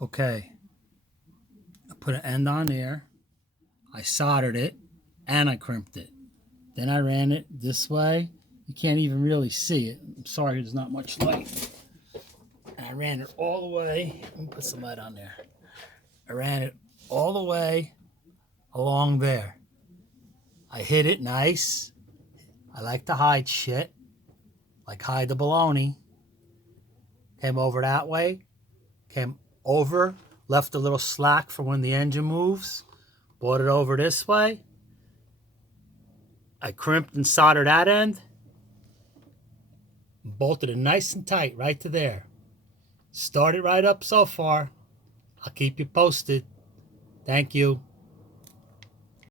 Okay, I put an end on there. I soldered it and I crimped it. Then I ran it this way. You can't even really see it. I'm sorry, there's not much light. And I ran it all the way. Let me put some light on there. I ran it all the way along there. I hid it nice. I like to hide shit, like hide the baloney. Came over that way, came over, left a little slack for when the engine moves, brought it over this way. I crimped and soldered that end, bolted it nice and tight right to there. Started right up so far. I'll keep you posted. Thank you.